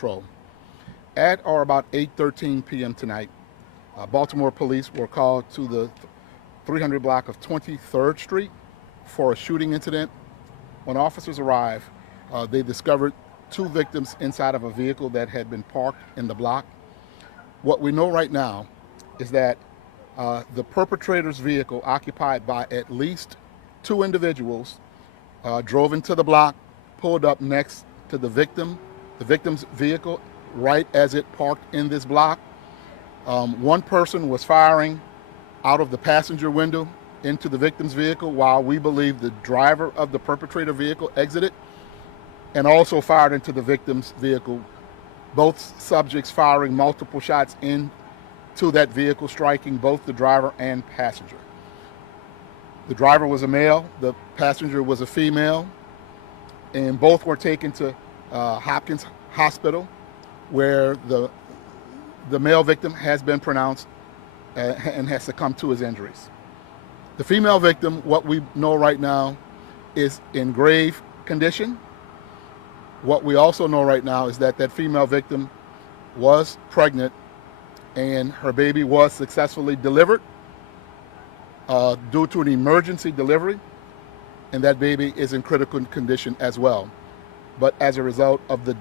patrol. At or about 8:13 p.m. tonight, Baltimore police were called to the 300 block of 23rd Street for a shooting incident. When officers arrived, they discovered two victims inside of a vehicle that had been parked in the block. What we know right now is that the perpetrator's vehicle, occupied by at least two individuals, drove into the block, pulled up next to the victim's vehicle, right as it parked in this block. One person was firing out of the passenger window into the victim's vehicle, while we believe the driver of the perpetrator vehicle exited and also fired into the victim's vehicle. Both subjects firing multiple shots into that vehicle, striking both the driver and passenger. The driver was a male, the passenger was a female, and both were taken to Hopkins Hospital, where the male victim has been pronounced and has succumbed to his injuries. The female victim, what we know right now, is in grave condition. What we also know right now is that that female victim was pregnant and her baby was successfully delivered due to an emergency delivery, and that baby is in critical condition as well, but as a result of the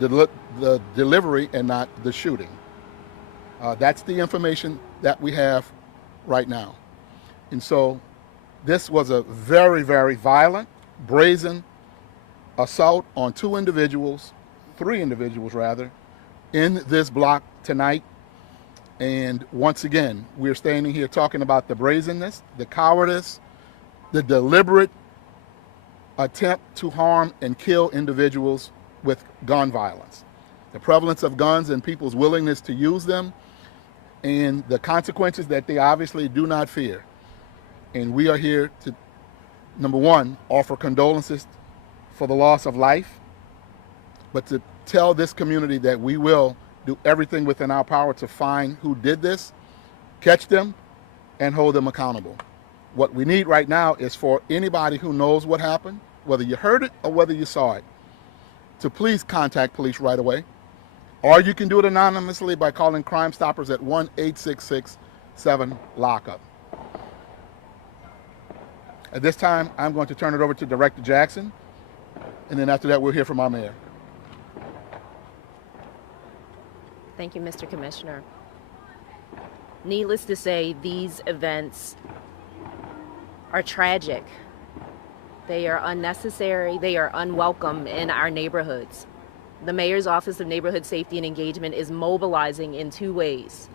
delivery and not the shooting. That's the information that we have right now. And so this was a very, very violent, brazen assault on three individuals rather, in this block tonight. And once again, we're standing here talking about the brazenness, the cowardice, the deliberate attempt to harm and kill individuals with gun violence. The prevalence of guns and people's willingness to use them, and the consequences that they obviously do not fear. And we are here to, number one, offer condolences for the loss of life, but to tell this community that we will do everything within our power to find who did this, catch them, and hold them accountable. What we need right now is for anybody who knows what happened, whether you heard it or whether you saw it, to please contact police right away. Or you can do it anonymously by calling Crime Stoppers at 1-866-7-LOCK-UP. At this time, I'm going to turn it over to Director Jackson, and then after that, we'll hear from our mayor. Thank you, Mr. Commissioner. Needless to say, these events are tragic. They are unnecessary. They are unwelcome in our neighborhoods. The Mayor's Office of Neighborhood Safety and Engagement is mobilizing in two ways.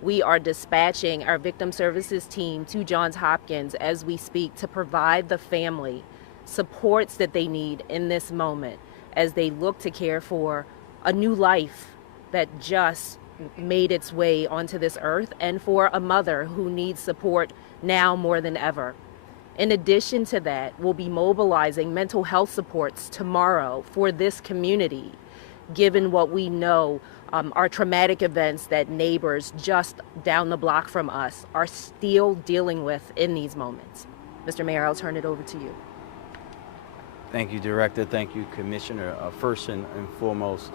We are dispatching our victim services team to Johns Hopkins as we speak to provide the family supports that they need in this moment as they look to care for a new life that just made its way onto this earth, and for a mother who needs support now more than ever. In addition to that, we'll be mobilizing mental health supports tomorrow for this community, given what we know are traumatic events that neighbors just down the block from us are still dealing with in these moments. Mr. Mayor, I'll turn it over to you. Thank you, Director. Thank you, Commissioner. First and foremost,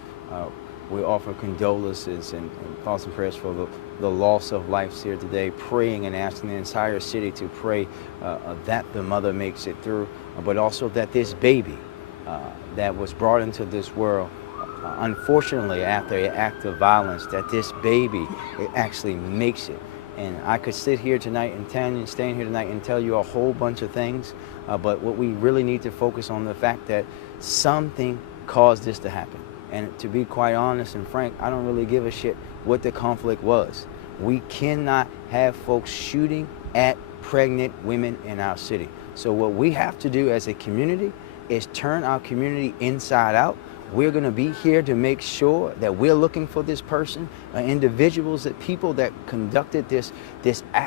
we offer condolences and thoughts and prayers for the loss of lives here today, praying and asking the entire city to pray that the mother makes it through, but also that this baby that was brought into this world, unfortunately after an act of violence, that this baby actually makes it. And I could sit here tonight and stand here tonight and tell you a whole bunch of things, but what we really need to focus on the fact that something caused this to happen. And to be quite honest and frank, I don't really give a shit what the conflict was. We cannot have folks shooting at pregnant women in our city. So what we have to do as a community is turn our community inside out. We're going to be here to make sure that we're looking for this person, individuals, that people that conducted this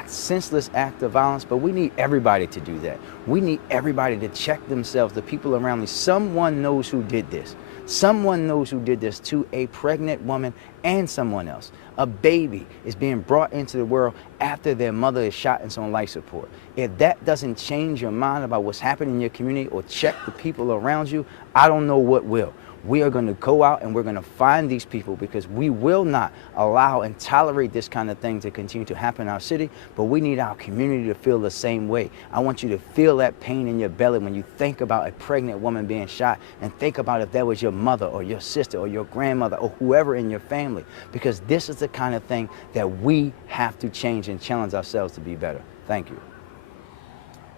senseless act of violence. But we need everybody to do that. We need everybody to check themselves, the people around me. Someone knows who did this. Someone knows who did this to a pregnant woman and someone else. A baby is being brought into the world after their mother is shot and on life support. If that doesn't change your mind about what's happening in your community or check the people around you, I don't know what will. We are going to go out and we're going to find these people, because we will not allow and tolerate this kind of thing to continue to happen in our city, but we need our community to feel the same way. I want you to feel that pain in your belly when you think about a pregnant woman being shot, and think about if that was your mother or your sister or your grandmother or whoever in your family, because this is the kind of thing that we have to change and challenge ourselves to be better. Thank you.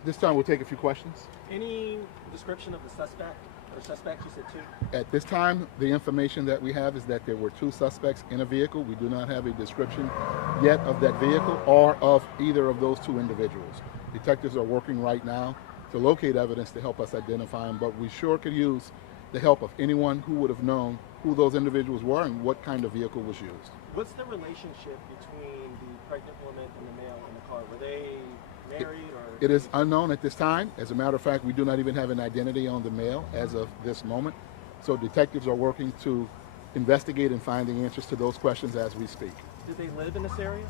This time we'll take a few questions. Any description of the suspect or suspects? You said two. At this time, the information that we have is that there were 2 suspects in a vehicle. We do not have a description yet of that vehicle or of either of those 2 individuals. Detectives are working right now to locate evidence to help us identify them, but we sure could use the help of anyone who would have known who those individuals were and what kind of vehicle was used. What's the relationship between the pregnant woman and the male in the car? Were they married or? It is unknown at this time. As a matter of fact, we do not even have an identity on the male as of this moment. So detectives are working to investigate and find the answers to those questions as we speak. Did they live in this area?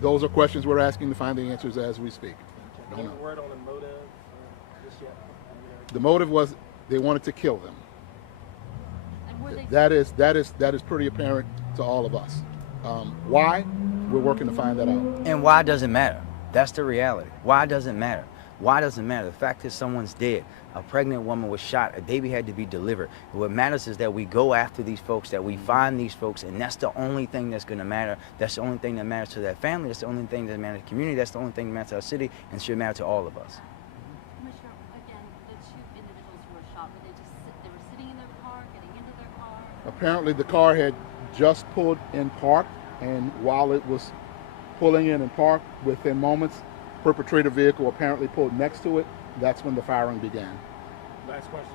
Those are questions we're asking to find the answers as we speak. Any Don't know. word on the motive just yet? The motive was they wanted to kill them. And were they That is pretty apparent to all of us. Why? We're working to find that out. And why doesn't matter? That's the reality. Why doesn't matter? Why doesn't matter? The fact is someone's dead. A pregnant woman was shot. A baby had to be delivered. What matters is that we go after these folks, that we find these folks, and that's the only thing that's going to matter. That's the only thing that matters to that family. That's the only thing that matters to the community. That's the only thing that matters to our city, and should matter to all of us. Commissioner, again, the 2 individuals who were shot, were they were sitting in their car, getting into their car? Apparently the car had just pulled in park, and while it was pulling in and parked, within moments, perpetrator vehicle apparently pulled next to it. That's when the firing began. Last question.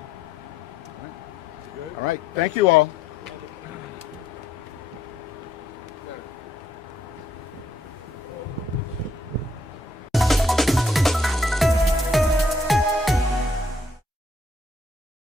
All right. Thank you all.